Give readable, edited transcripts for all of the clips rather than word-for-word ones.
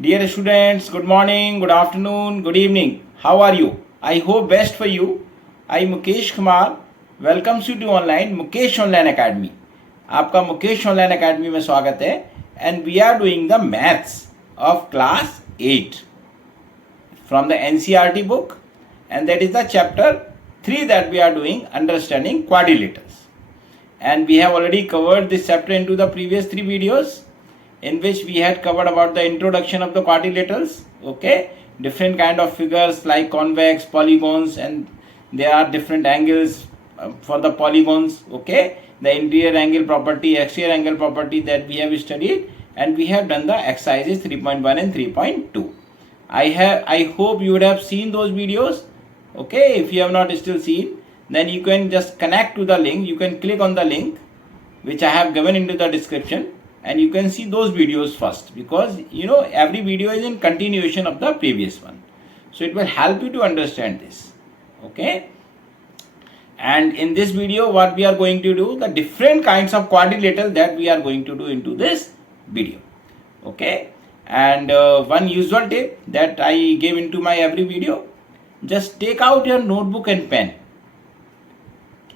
Dear students, good morning, good afternoon, good evening. How are you? I hope best for you. I Mukesh Kumar welcomes you to online Mukesh Online Academy. आपका Mukesh online academy में स्वागत है and we are doing the maths of class 8 from the NCERT book, and that is the chapter 3 that we are doing, understanding quadrilaterals. And we have already covered this chapter into the previous 3 videos in which we had covered about the introduction of the quadrilaterals, okay, different kind of figures like convex, polygons, and there are different angles for the polygons, okay, the interior angle property, exterior angle property that we have studied, and we have done the exercises 3.1 and 3.2. I hope you would have seen those videos. Okay, if you have not still seen, then you can just connect to the link. You can click on the link which I have given into the description, and you can see those videos first, because every video is in continuation of the previous one, so it will help you to understand this. Okay, and in this video what we are going to do, the different kinds of quadrilateral that we are going to do into this video. Okay, and one usual tip that I give into my every video, just take out your notebook and pen,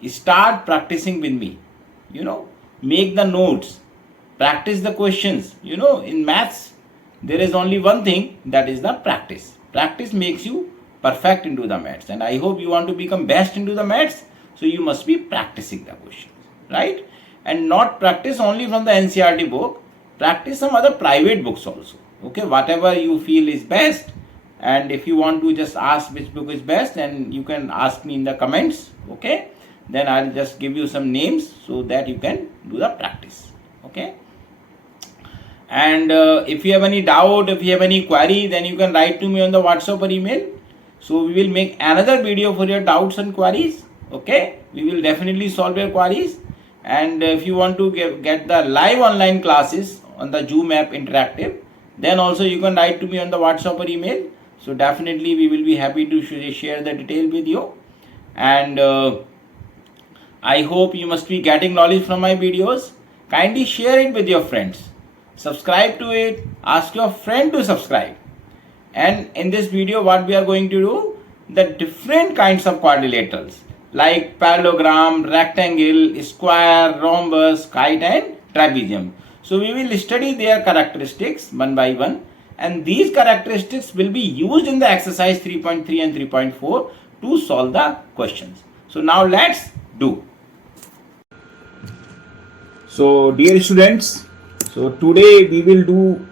start practicing with me, make the notes, practice the questions. In maths there is only one thing, that is the practice makes you perfect into the maths, and I hope you want to become best into the maths, so you must be practicing the questions, right? And not practice only from the NCERT book, practice some other private books also. Okay, whatever you feel is best, and if you want to just ask which book is best, then you can ask me in the comments. Okay, then I'll just give you some names so that you can do the practice. Okay, and if you have any doubt, if you have any query, then you can write to me on the WhatsApp or email, so we will make another video for your doubts and queries. Okay, we will definitely solve your queries. And if you want to get the live online classes on the Zoom app interactive, then also you can write to me on the WhatsApp or email, so definitely we will be happy to share the detail with you. And I hope you must be getting knowledge from my videos. Kindly share it with your friends, subscribe to it, ask your friend to subscribe. And in this video what we are going to do, the different kinds of quadrilaterals like parallelogram, rectangle, square, rhombus, kite and trapezium. So we will study their characteristics one by one, and these characteristics will be used in the exercise 3.3 and 3.4 to solve the questions. So now let's do. So dear students, so today we will do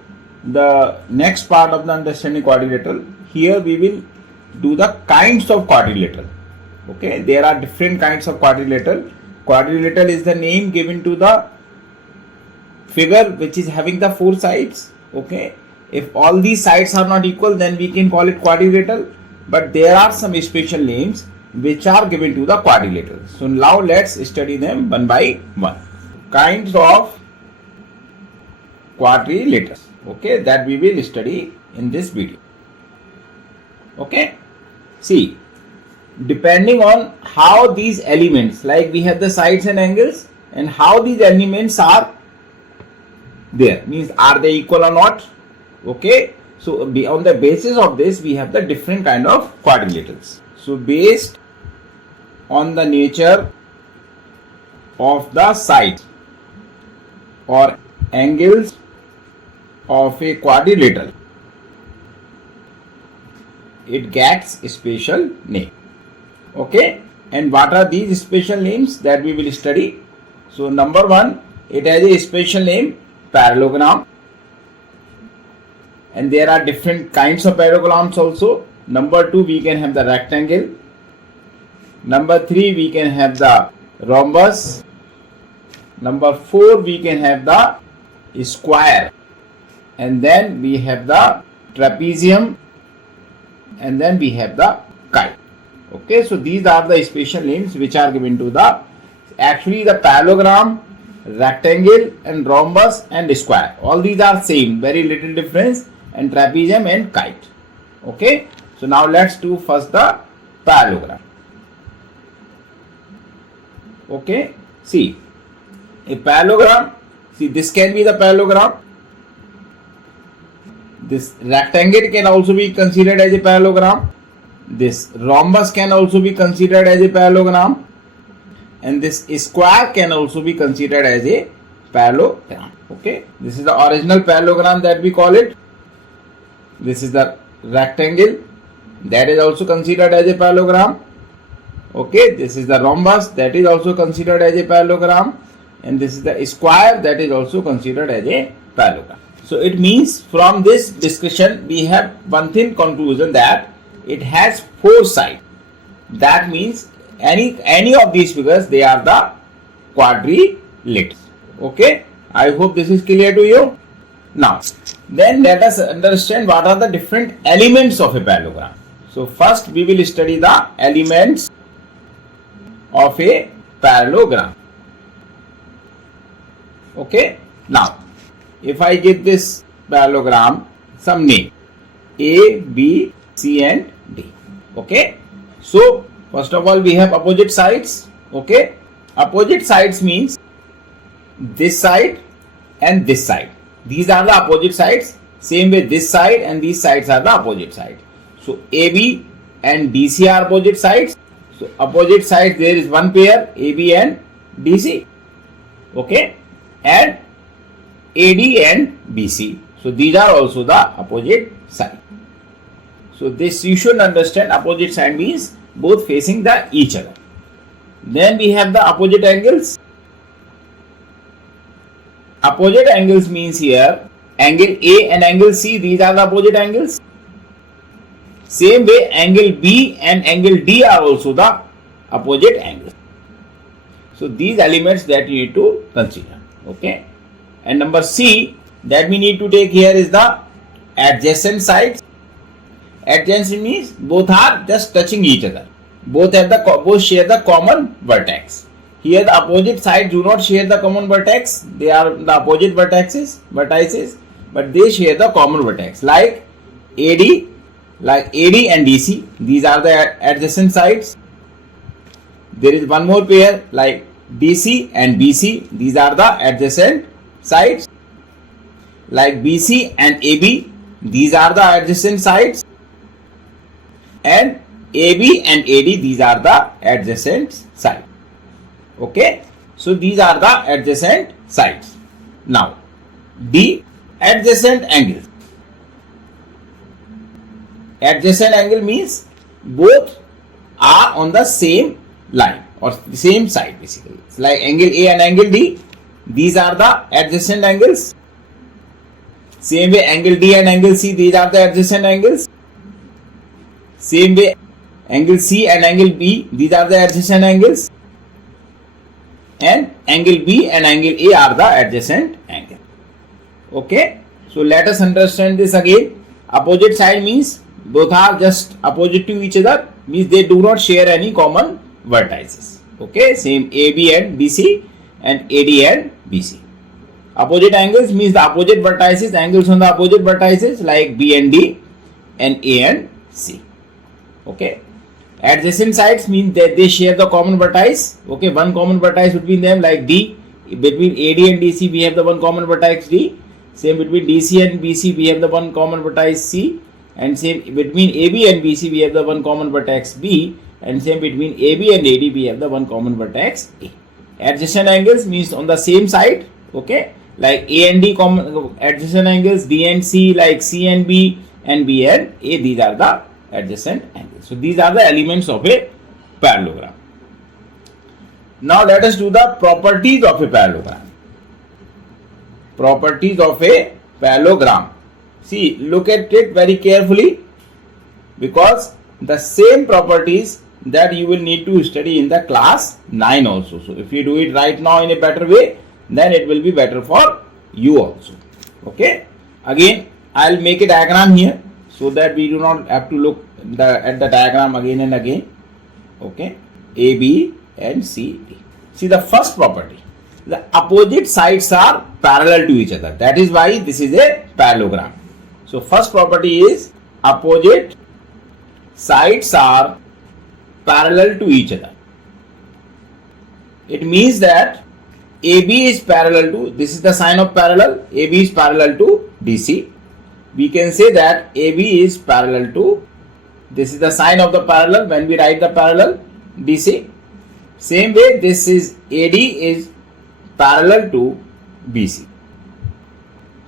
the next part of the understanding quadrilateral. Here we will do the kinds of quadrilateral. Okay, there are different kinds of quadrilateral. Quadrilateral is the name given to the figure which is having the 4 sides. Okay, if all these sides are not equal, then we can call it quadrilateral, but there are some special names which are given to the quadrilateral. So now let's study them one by one. Kinds of quadrilaterals, okay, that we will study in this video. Okay, see, depending on how these elements, like we have the sides and angles, and how these elements are there, means are they equal or not. Okay, so on the basis of this we have the different kind of quadrilaterals. So based on the nature of the sides or angles of a quadrilateral, it gets a special name. Okay, and what are these special names that we will study? So number 1, it has a special name, parallelogram, and there are different kinds of parallelograms also. Number 2, we can have the rectangle. Number 3, we can have the rhombus. Number 4, we can have the square, and then we have the trapezium, and then we have the kite. Okay, so these are the special names which are given to the, actually the parallelogram, rectangle and rhombus and square, all these are same, very little difference, and trapezium and kite. Okay, so now let's do first the parallelogram. Okay, see, a parallelogram, see, this can be the parallelogram, This rectangle can also be considered as a parallelogram. This rhombus can also be considered as a parallelogram. And this square can also be considered as a parallelogram. Okay, this is the original parallelogram that we call it. This is the rectangle, that is also considered as a parallelogram. Okay, this is the rhombus, that is also considered as a parallelogram, and this is the square, that is also considered as a parallelogram. So it means from this discussion we have one thing conclusion, that it has four sides. That means any of these figures, they are the quadrilaterals. Okay, I hope this is clear to you. Now then let us understand what are the different elements of a parallelogram. So first we will study the elements of a parallelogram. Okay, now if I give this parallelogram some name, A, B, C and D. Okay, so first of all we have opposite sides. Okay, opposite sides means this side and this side. These are the opposite sides. Same way this side and these sides are the opposite side. So AB and DC are opposite sides. So opposite sides, there is one pair, AB and DC. Okay, and AD and BC. So these are also the opposite side. So this you should understand, opposite side means both facing the each other. Then we have the opposite angles. Opposite angles means here angle A and angle C, these are the opposite angles. Same way angle B and angle D are also the opposite angles. So these elements that you need to consider. Okay, and number C that we need to take here is the adjacent sides. Adjacent means both are just touching each other. Both share the common vertex. Here the opposite sides do not share the common vertex. They are the opposite vertices, but they share the common vertex. Like AD and DC, these are the adjacent sides. There is one more pair like DC and BC, these are the adjacent sides. Like BC and AB, these are the adjacent sides. And AB and AD, these are the adjacent sides. Okay, so these are the adjacent sides. Now D, adjacent angle. Adjacent angle means both are on the same line or the same side basically. It's like angle A and angle D, these are the adjacent angles. Same way angle D and angle C, these are the adjacent angles. Same way angle C and angle B, these are the adjacent angles. And angle B and angle A are the adjacent angle. Okay, so let us understand this again. Opposite side means both are just opposite to each other, means they do not share any common vertices. Okay, same AB and BC and AD and BC. Opposite angles means the opposite vertices, angles on the opposite vertices like B and D and A and C. Okay. Adjacent sides mean that they share the common vertex. Okay, one common vertex between them, like D. Between AD and DC we have the one common vertex D. Same between DC and BC we have the one common vertex C. And same between AB and BC we have the one common vertex B. And same between AB and AD we have the one common vertex A. Adjacent angles means on the same side. Okay, like A and D common adjacent angles, D and C, like C and B and B and A, these are the adjacent angles. So these are the elements of a parallelogram. Now let us do the properties of a parallelogram. Properties of a parallelogram. See, look at it very carefully, because the same properties that you will need to study in the class 9 also. So if you do it right now in a better way, then it will be better for you also. Okay, again I'll make a diagram here so that we do not have to look at the diagram again and again. Okay, A, B and C, D. See the first property, the opposite sides are parallel to each other. That is why this is a parallelogram. So first property is opposite sides are parallel to each other. It means that AB is parallel to, this is the sign of parallel, AB is parallel to DC, we can say that AB is parallel to, this is the sign of the parallel when we write the parallel DC. Same way, this is AD is parallel to BC.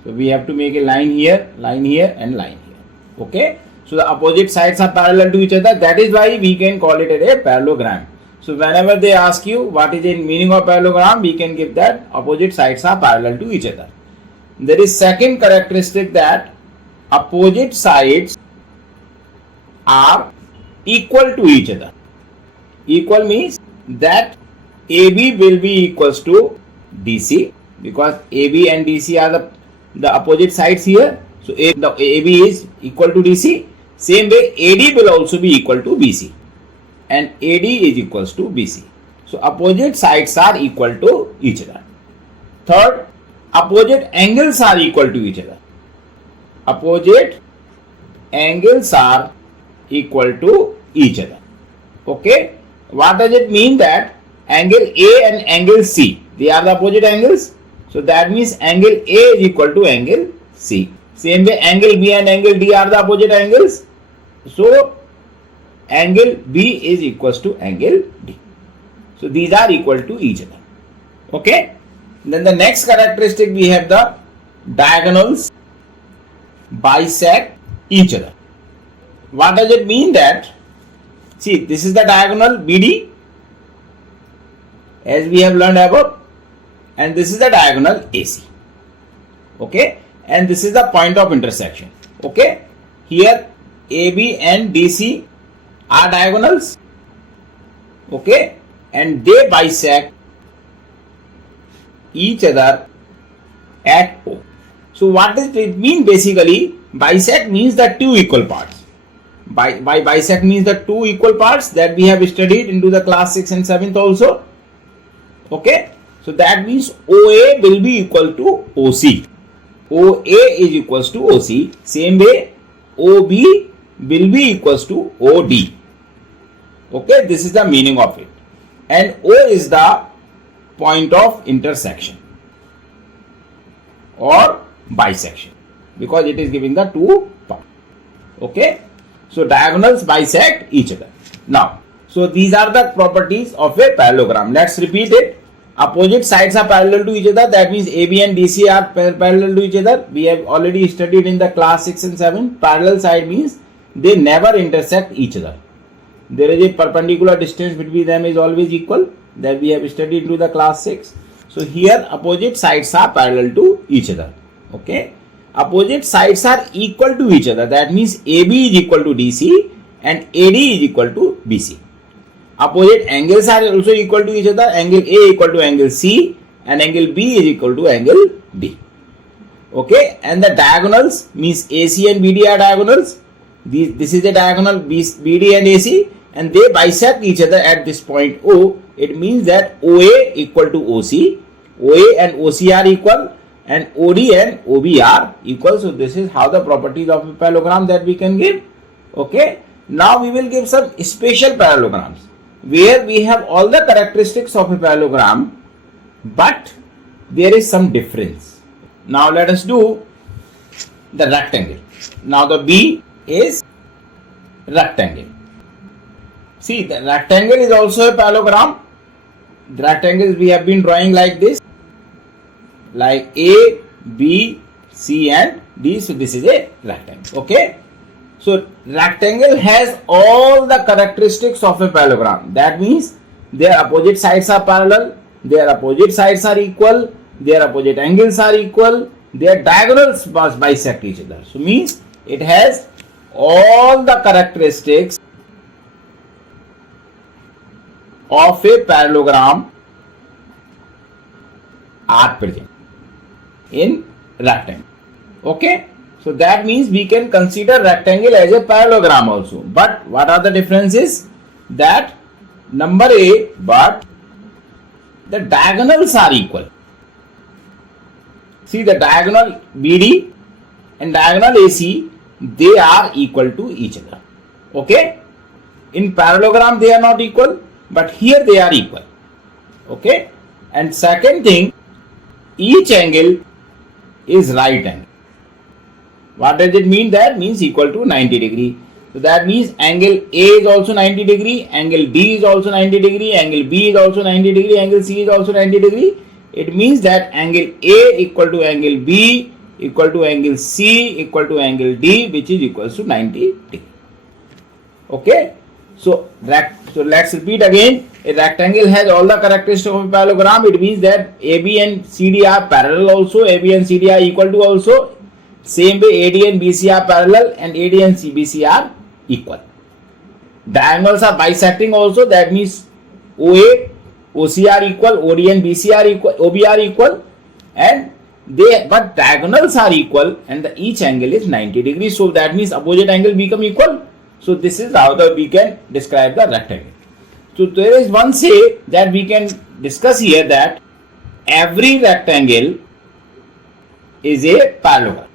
So we have to make a line here and line here. Okay. So the opposite sides are parallel to each other. That is why we can call it a parallelogram. So whenever they ask you what is the meaning of parallelogram, we can give that opposite sides are parallel to each other. There is second characteristic that opposite sides are equal to each other. Equal means that AB will be equals to DC, because AB and DC are the opposite sides here. So the AB is equal to DC. Same way AD will also be equal to BC, and AD is equals to BC. So opposite sides are equal to each other. Third, opposite angles are equal to each other. Opposite angles are equal to each other. Okay. What does it mean? That angle A and angle C, they are the opposite angles. So that means angle A is equal to angle C. Same way angle B and angle D are the opposite angles. So angle B is equals to angle D. So these are equal to each other. Okay. Then the next characteristic, we have the diagonals bisect each other. What does it mean? That, see, this is the diagonal BD as we have learned above, and this is the diagonal AC. Okay, and this is the point of intersection. Okay, here AB and DC are diagonals. Okay, and they bisect each other at O. So what does it mean? Basically, bisect means the two equal parts. By bisect means the two equal parts that we have studied into the class 6 and 7th also. Okay, so that means OA will be equal to OC. OA is equals to OC. Same way, OB will be equals to OD. Okay, this is the meaning of it. And O is the point of intersection or bisection, because it is giving the two parts. Okay, so diagonals bisect each other. Now, so these are the properties of a parallelogram. Let's repeat it. Opposite sides are parallel to each other. That means AB and DC are parallel to each other. We have already studied in the class 6 and 7. Parallel side means they never intersect each other. There is a perpendicular distance between them is always equal. That we have studied into the class 6. So here opposite sides are parallel to each other. Okay. Opposite sides are equal to each other. That means AB is equal to DC and AD is equal to BC. Opposite angles are also equal to each other. Angle A equal to angle C and angle B is equal to angle D. Okay, and the diagonals means AC and BD are diagonals. This is a diagonal BD and AC, and they bisect each other at this point O. It means that OA equal to OC, OA and OC are equal, and OD and OB are equal. So this is how the properties of a parallelogram that we can give. Okay, now we will give some special parallelograms where we have all the characteristics of a parallelogram, but there is some difference. Now let us do the rectangle. Now the B is rectangle. See, the rectangle is also a parallelogram. The rectangles we have been drawing like this, like A, B, C and D. So this is a rectangle. Okay. So rectangle has all the characteristics of a parallelogram. That means their opposite sides are parallel, their opposite sides are equal, their opposite angles are equal, their diagonals must bisect each other. So means it has all the characteristics of a parallelogram are present in rectangle. Okay. So that means we can consider rectangle as a parallelogram also. But what are the differences? That number A, but the diagonals are equal. See, the diagonal BD and diagonal AC, they are equal to each other. Okay. In parallelogram they are not equal, but here they are equal. Okay. And second thing, each angle is right angle. What does it mean? That means equal to 90 degree. So that means angle A is also 90 degree, angle D is also 90 degree, angle B is also 90 degree, angle C is also 90 degree. It means that angle A equal to angle B equal to angle C equal to angle D, which is equals to 90 degree. Okay. So let's repeat again. A rectangle has all the characteristics of a parallelogram. It means that AB and CD are parallel also, AB and CD are equal to also. Same way AD and BC are parallel and AD and CBC are equal. Diagonals are bisecting also. That means OA, OC are equal, OD and BC are equal, OB are equal, and but diagonals are equal, and each angle is 90 degrees. So that means opposite angle become equal. So this is how we can describe the rectangle. So there is one say that we can discuss here, that every rectangle is a parallelogram,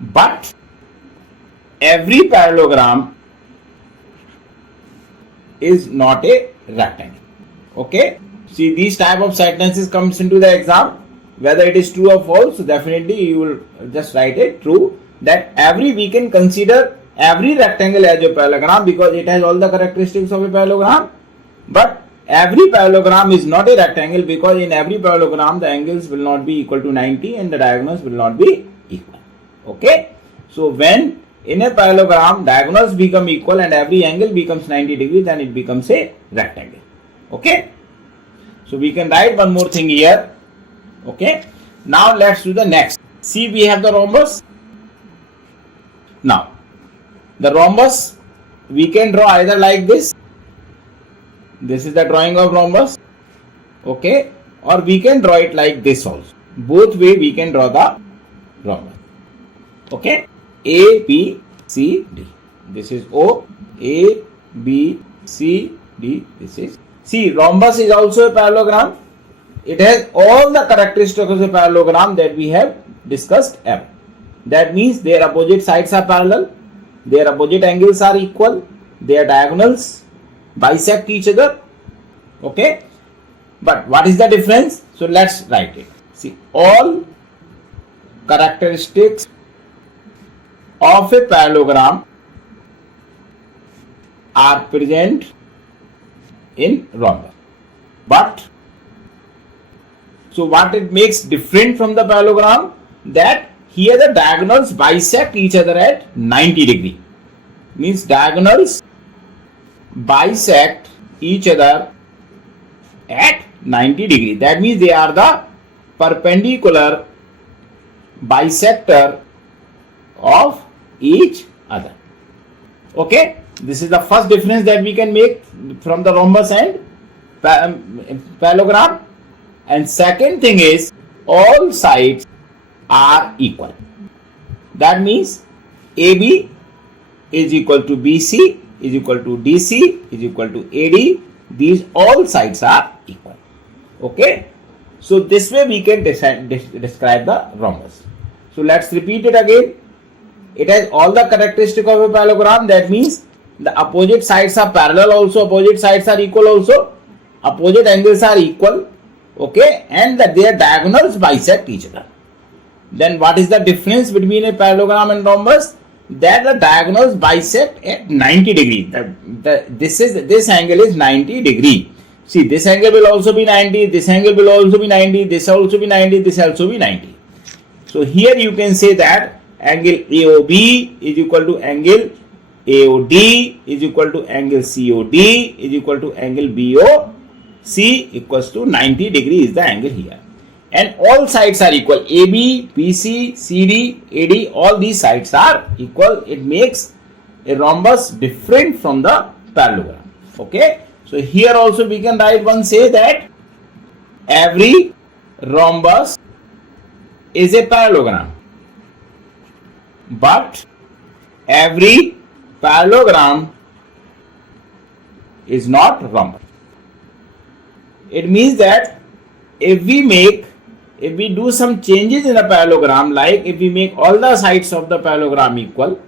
but every parallelogram is not a rectangle. Okay. See, these type of sentences comes into the exam. Whether it is true or false, definitely you will just write it true. That we can consider every rectangle as a parallelogram because it has all the characteristics of a parallelogram. But every parallelogram is not a rectangle because in every parallelogram the angles will not be equal to 90 and the diagonals will not be equal. Okay. So when in a parallelogram diagonals become equal and every angle becomes 90 degrees, then it becomes a rectangle. Okay. So we can write one more thing here. Okay. Now let's do the next. See, we have the rhombus. Now the rhombus we can draw either like this. This is the drawing of rhombus. Okay. Or we can draw it like this also. Both way we can draw the rhombus. Okay. A, B, C, D. This is O, A, B, C, D. This is C. Rhombus is also a parallelogram. It has all the characteristics of a parallelogram that we have discussed above. That means their opposite sides are parallel, their opposite angles are equal, their diagonals bisect each other. Okay. But what is the difference? So let's write it. See, all characteristics of a parallelogram are present in rhombus. But so what it makes different from the parallelogram, that here the diagonals bisect each other at 90 degree. Means diagonals bisect each other at 90 degree. That means they are the perpendicular bisector of each other. Okay. This is the first difference that we can make from the rhombus and parallelogram. And second thing is, all sides are equal. That means AB is equal to BC is equal to DC is equal to AD. These all sides are equal. Okay. So this way we can describe the rhombus. So let's repeat it again. It has all the characteristics of a parallelogram. That means the opposite sides are parallel also, opposite sides are equal also, opposite angles are equal. Okay. And that their diagonals bisect each other. Then what is the difference between a parallelogram and rhombus? That the diagonals bisect at 90 degree. This angle is 90 degree. See, this angle will also be 90, this angle will also be 90, this also be 90, this also be 90. So here you can say that angle AOB is equal to angle AOD is equal to angle COD is equal to angle BOC equals to 90 degree is the angle here. And all sides are equal. AB, BC, CD, AD, all these sides are equal. It makes a rhombus different from the parallelogram. Okay. So here also we can write one say that every rhombus is a parallelogram, but every parallelogram is not rhombus. It means that if we do some changes in a parallelogram, like if we make all the sides of the parallelogram equal,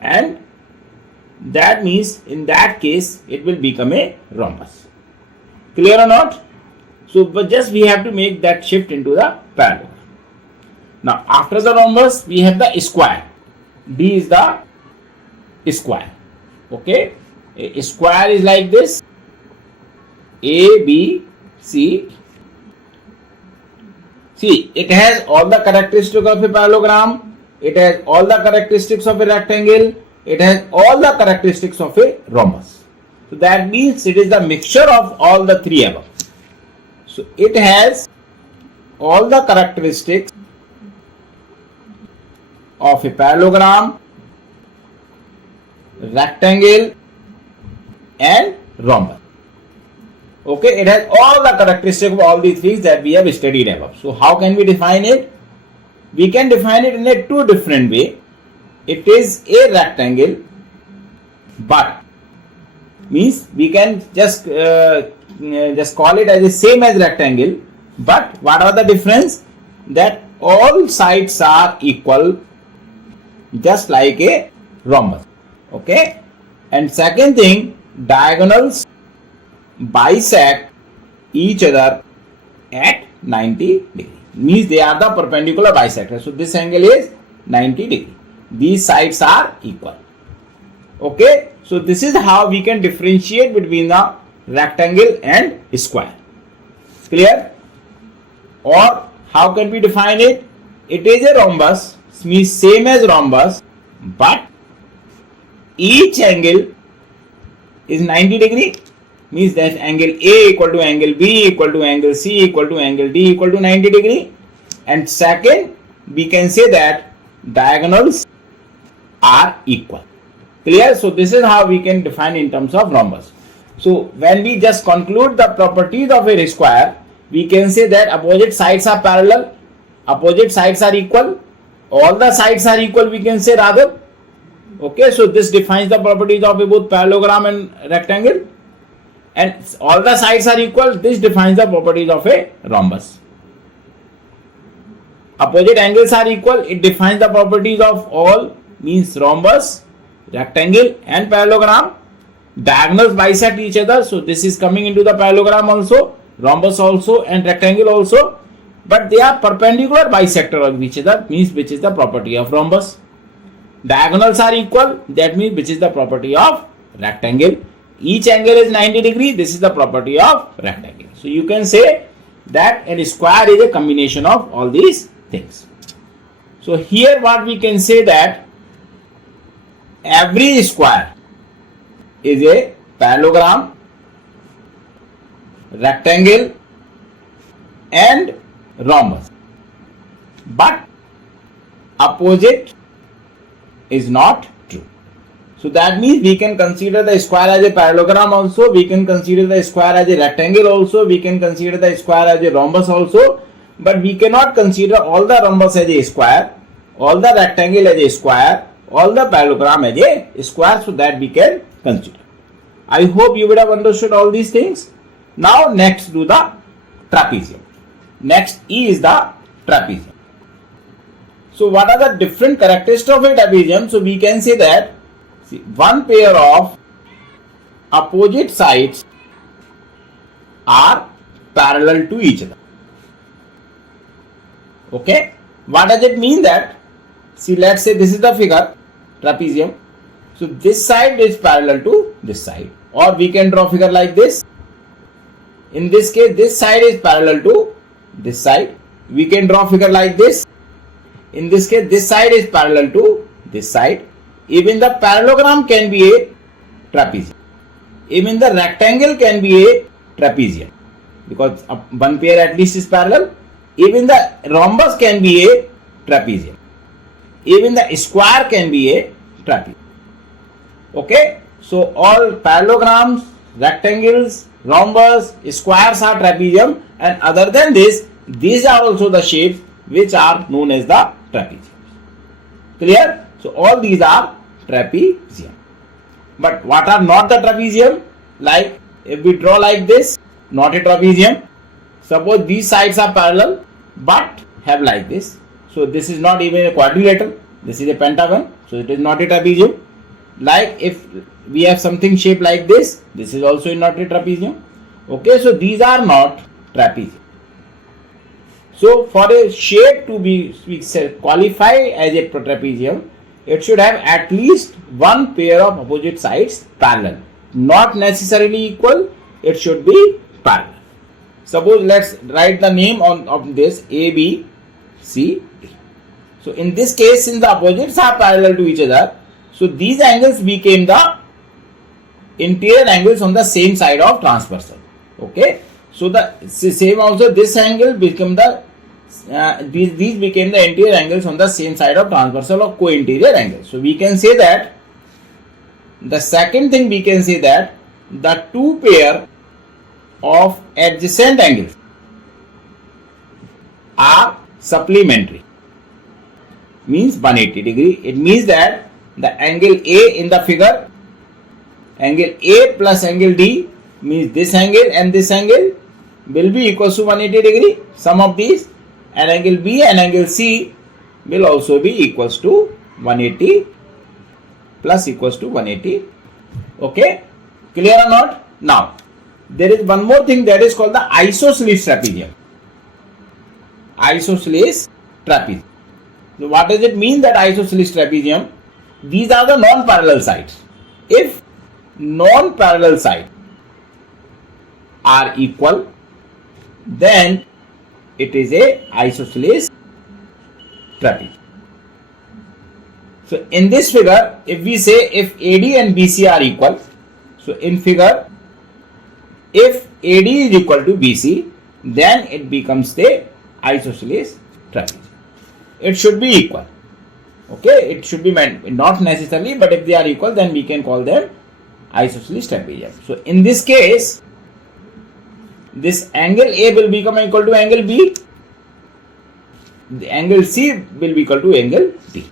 and that means in that case it will become a rhombus. Clear or not? So but just we have to make that shift into the parallelogram. Now after the rhombus we have the square. D is the square. Okay, a square is like this: A, B, C. See, it has all the characteristics of a parallelogram, it has all the characteristics of a rectangle, it has all the characteristics of a rhombus. So that means it is the mixture of all the three above. So it has all the characteristics of a parallelogram, rectangle and rhombus. Okay, it has all the characteristics of all the three that we have studied above. So how can we define it? We can define it in a two different way. It is a rectangle, but means we can just call it as the same as rectangle. But what are the difference? That all sides are equal, just like a rhombus. Okay, and second thing, diagonals bisect each other at 90 degree, means they are the perpendicular bisectors. So this angle is 90 degree. These sides are equal. Okay, so this is how we can differentiate between the rectangle and square. Clear? Or how can we define it? It is a rhombus, means same as rhombus, but each angle is 90 degree, means that angle A equal to angle B equal to angle C equal to angle D equal to 90 degree. And second, we can say that diagonals are equal. Clear? So this is how we can define in terms of rhombus. So when we just conclude the properties of a square, we can say that opposite sides are parallel, opposite sides are equal, all the sides are equal, we can say rather. Okay, so this defines the properties of both parallelogram and rectangle, and all the sides are equal. This defines the properties of a rhombus. Opposite angles are equal, it defines the properties of all, means rhombus, rectangle and parallelogram. Diagonals bisect each other, so this is coming into the parallelogram also, rhombus also and rectangle also, but they are perpendicular bisector of each other, means which is the property of rhombus. Diagonals are equal, that means which is the property of rectangle. Each angle is 90 degree, this is the property of rectangle. So you can say that a square is a combination of all these things. So here what we can say, that every square is a parallelogram, rectangle and rhombus, but opposite is not true. So that means we can consider the square as a parallelogram also, we can consider the square as a rectangle also, we can consider the square as a rhombus also, but we cannot consider all the rhombus as a square, all the rectangle as a square, all the parallelogram as a square, so that we can consider. I hope you would have understood all these things. Now next do the trapezium. Next is the trapezium. So what are the different characteristics of a trapezium? So we can say that one pair of opposite sides are parallel to each other. Okay, what does it mean? That, see, let's say this is the figure, trapezium. So this side is parallel to this side, or we can draw figure like this. In this case, this side is parallel to this side. We can draw figure like this. In this case, this side is parallel to this side. Even the parallelogram can be a trapezium. Even the rectangle can be a trapezium, because one pair at least is parallel. Even the rhombus can be a trapezium. Even the square can be a trapezium. Okay, so all parallelograms, rectangles, rhombus, squares are trapezium, and other than this, these are also the shapes which are known as the trapezium. Clear? So all these are trapezium. But what are not the trapezium? Like if we draw like this, not a trapezium. Suppose these sides are parallel but have like this. So this is not even a quadrilateral. This is a pentagon. So it is not a trapezium. Like if we have something shaped like this, this is also not a trapezium. Okay, so these are not trapezium. So for a shape to be qualified as a trapezium, it should have at least one pair of opposite sides parallel. Not necessarily equal, it should be parallel. Suppose let's write the name of this A, B, C, D. So in this case, since the opposites are parallel to each other, so these angles became the interior angles on the same side of transversal. Okay. So the same also this angle became the these became the interior angles on the same side of transversal or co-interior angles. So we can say that the second thing we can say that the two pair of adjacent angles are supplementary, means 180 degree. It means that the angle A in the figure, angle A plus angle D, means this angle and this angle will be equal to 180 degree, sum of these, and angle B and angle C will also be equals to 180 plus equals to 180. Okay, clear or not? Now there is one more thing that is called the isosceles trapezium. Isosceles trapezium. So what does it mean that isosceles trapezium? These are the non-parallel sides. If non-parallel sides are equal, then it is a isosceles trapezium. So in this figure, if we say if AD and BC are equal, so in figure, if AD is equal to BC, then it becomes the isosceles trapezium. It should be equal. Okay, it should be not necessarily, but if they are equal, then we can call them isosceles trapezium. So in this case, this angle A will become equal to angle B, the angle C will be equal to angle D.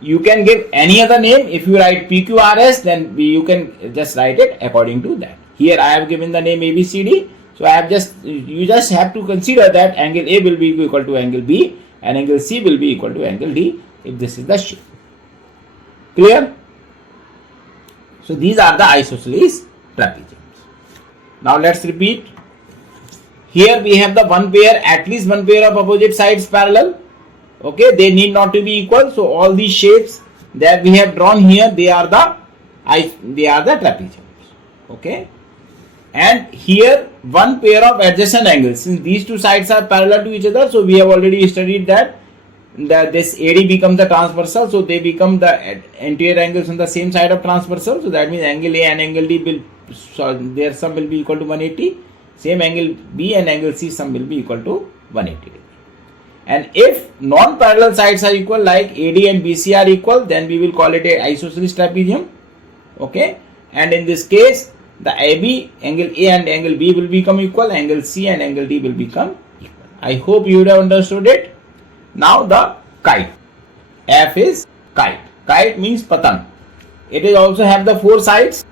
You can give any other name. If you write PQRS, then you can just write it according to that. Here I have given the name ABCD. So I have you just have to consider that angle A will be equal to angle B and angle C will be equal to angle D if this is the shape. Clear? So these are the isosceles trapeziums. Now let's repeat. Here we have the one pair, at least one pair of opposite sides parallel. Okay, they need not to be equal. So all these shapes that we have drawn here, they are the trapeziums. Okay, and here one pair of adjacent angles. Since these two sides are parallel to each other, so we have already studied that this AD becomes the transversal, so they become the interior angles on the same side of transversal. So that means angle A and angle D will, so their sum will be equal to 180. Same angle B and angle C sum will be equal to 180 degree. And if non-parallel sides are equal, like AD and BC are equal, then we will call it a isosceles trapezium. Okay, and in this case, the AB, angle A and angle B will become equal, angle C and angle D will become equal. I hope you would have understood it. Now the kite. F is kite. Kite means patang. It is also have the four sides.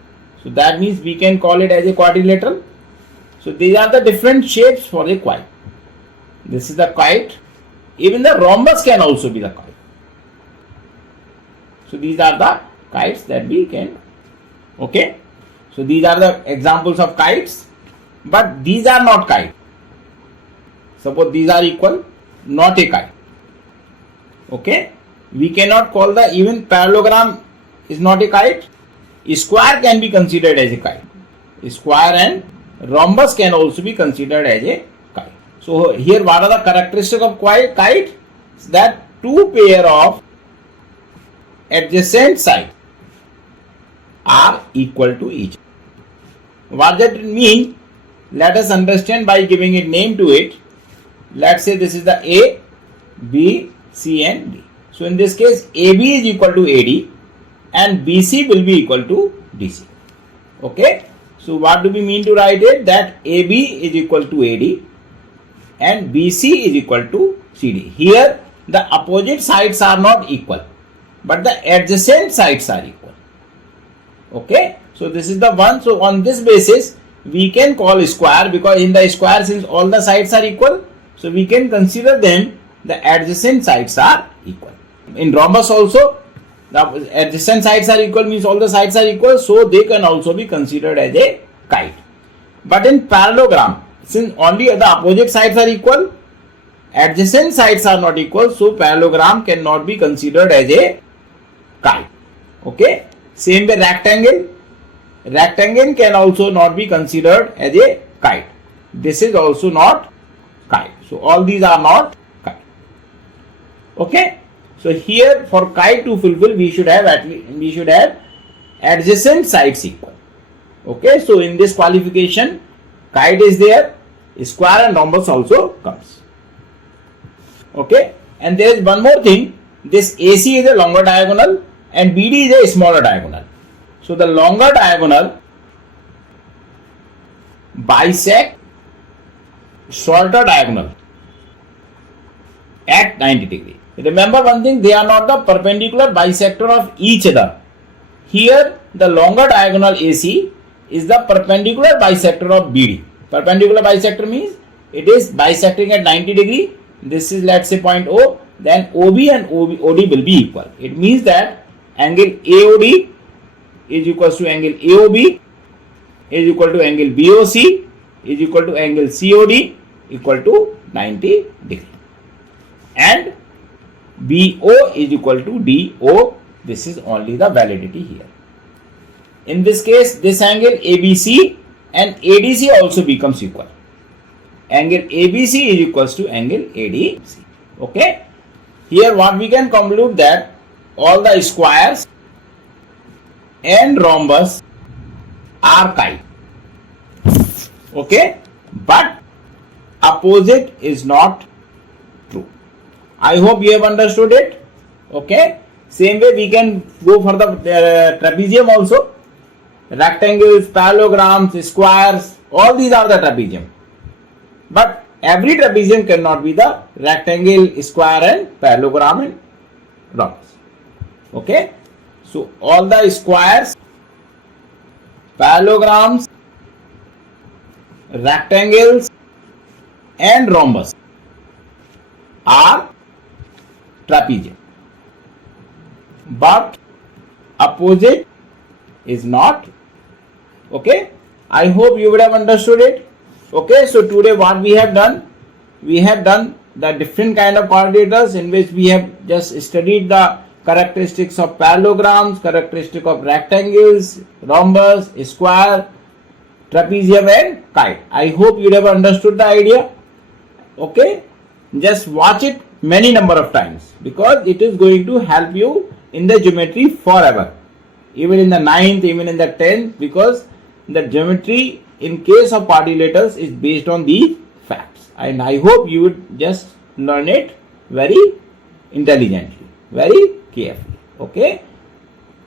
So that means we can call it as a quadrilateral. So these are the different shapes for a kite. This is the kite. Even the rhombus can also be the kite. So these are the kites that we can. Okay. So these are the examples of kites. But these are not kites. Suppose these are equal, not a kite. Okay. We cannot call the even parallelogram is not a kite. Square can be considered as a kite. Square and rhombus can also be considered as a kite. So here what are the characteristics of kite? That two pair of adjacent sides are equal to each. What does it mean? Let us understand by giving a name to it. Let's say this is the A, B, C and D. So in this case, AB is equal to AD and BC will be equal to DC. Okay. So what do we mean to write it? That AB is equal to AD and BC is equal to CD. Here the opposite sides are not equal, but the adjacent sides are equal. Okay. So this is the one. So on this basis, we can call square, because in the square, since all the sides are equal, so we can consider them the adjacent sides are equal. In rhombus also, the adjacent sides are equal, means all the sides are equal, so they can also be considered as a kite. But in parallelogram, since only the opposite sides are equal, adjacent sides are not equal, so parallelogram cannot be considered as a kite. Okay, same way rectangle can also not be considered as a kite. This is also not kite. So all these are not kite. Okay, so here for kite to fulfill, we should have adjacent sides equal. Okay, so in this qualification, kite is there, square and rhombus also comes. Okay, and there is one more thing. This AC is a longer diagonal and BD is a smaller diagonal. So the longer diagonal bisect shorter diagonal at 90 degree. Remember one thing, they are not the perpendicular bisector of each other. Here the longer diagonal AC is the perpendicular bisector of BD. Perpendicular bisector means it is bisecting at 90 degree. This is, let's say, point O. Then OB and OD will be equal. It means that angle AOD is equal to angle AOB is equal to angle BOC is equal to angle COD equal to 90 degree. And BO is equal to DO. This is only the validity here. In this case, this angle ABC and ADC also becomes equal. Angle ABC is equals to angle ADC. Okay. Here what we can conclude that all the squares and rhombus are kite. Okay. But opposite is not true. I hope you have understood it. Okay. Same way we can go for the trapezium also. Rectangles, parallelograms, squares, all these are the trapezium. But every trapezium cannot be the rectangle, square and parallelogram and rhombus. Okay. So all the squares, parallelograms, rectangles and rhombus are trapezium. But opposite is not. Okay. I hope you would have understood it. Okay, so today what we have done the different kind of coordinators in which we have just studied the characteristics of parallelograms, characteristic of rectangles, rhombus, square, trapezium and kite. I hope you would have understood the idea. Okay, just watch it many number of times because it is going to help you in the geometry forever. Even in the 9th, even in the 10th, because the geometry in case of quadrilaters is based on these facts, and I hope you would just learn it very intelligently, very carefully. Okay,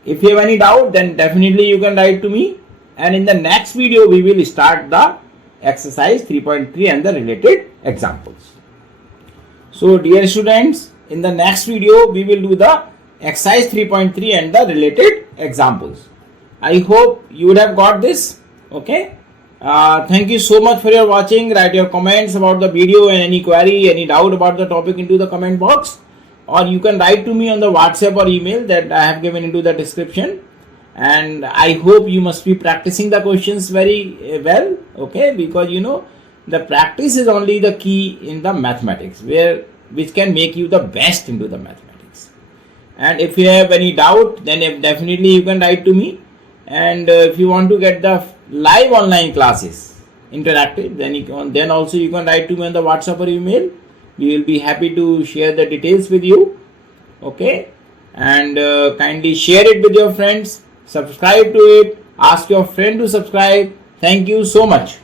if you have any doubt, then definitely you can write to me, and in the next video we will start the exercise 3.3 and the related examples. So dear students, in the next video we will do the exercise 3.3 and the related examples. I hope you would have got this. Okay. Thank you so much for your watching. Write your comments about the video and any query, any doubt about the topic into the comment box, or you can write to me on the WhatsApp or email that I have given into the description. And I hope you must be practicing the questions very well. Okay, because you know the practice is only the key in the mathematics, which can make you the best into the mathematics. And if you have any doubt, then definitely you can write to me. And if you want to get the live online classes interactive, then also you can write to me on the WhatsApp or email. We will be happy to share the details with you. Okay, and kindly share it with your friends, subscribe to it, ask your friend to subscribe. Thank you so much.